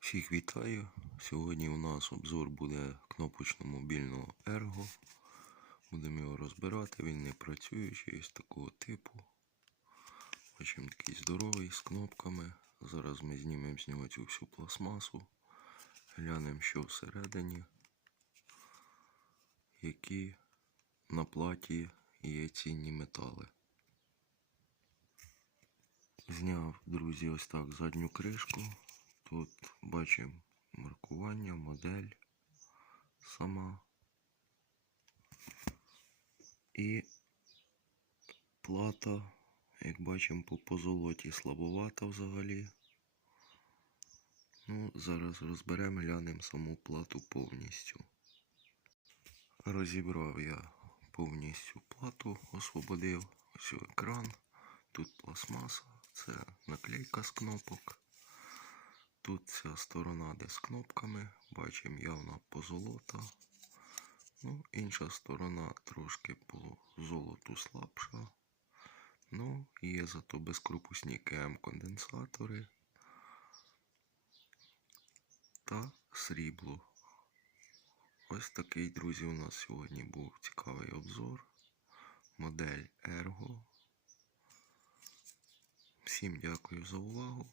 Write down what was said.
Всіх вітаю. Сьогодні у нас обзор буде кнопочно мобільного Ergo. Будемо його розбирати, він не працюючий, ось такого типу. Бачимо такий здоровий з кнопками. Зараз ми знімемо з нього цю всю пластмасу. Глянемо, що всередині. Які на платі є цінні метали. Зняв, друзі, ось так задню кришку. Тут бачимо маркування, модель сама. І плата, як бачимо, по позолоті слабовата взагалі. Ну, зараз розберемо, глянемо саму плату повністю. Розібрав я повністю плату, освободив ось екран. Тут пластмаса, це наклейка з кнопок. Тут ця сторона, де з кнопками, бачимо явно позолота. Ну, інша сторона трошки по золоту слабша. Ну, є зато безкрупусні КМ конденсатори та срібло. Ось такий, друзі, у нас сьогодні був цікавий обзор. Модель Ergo. Всім дякую за увагу.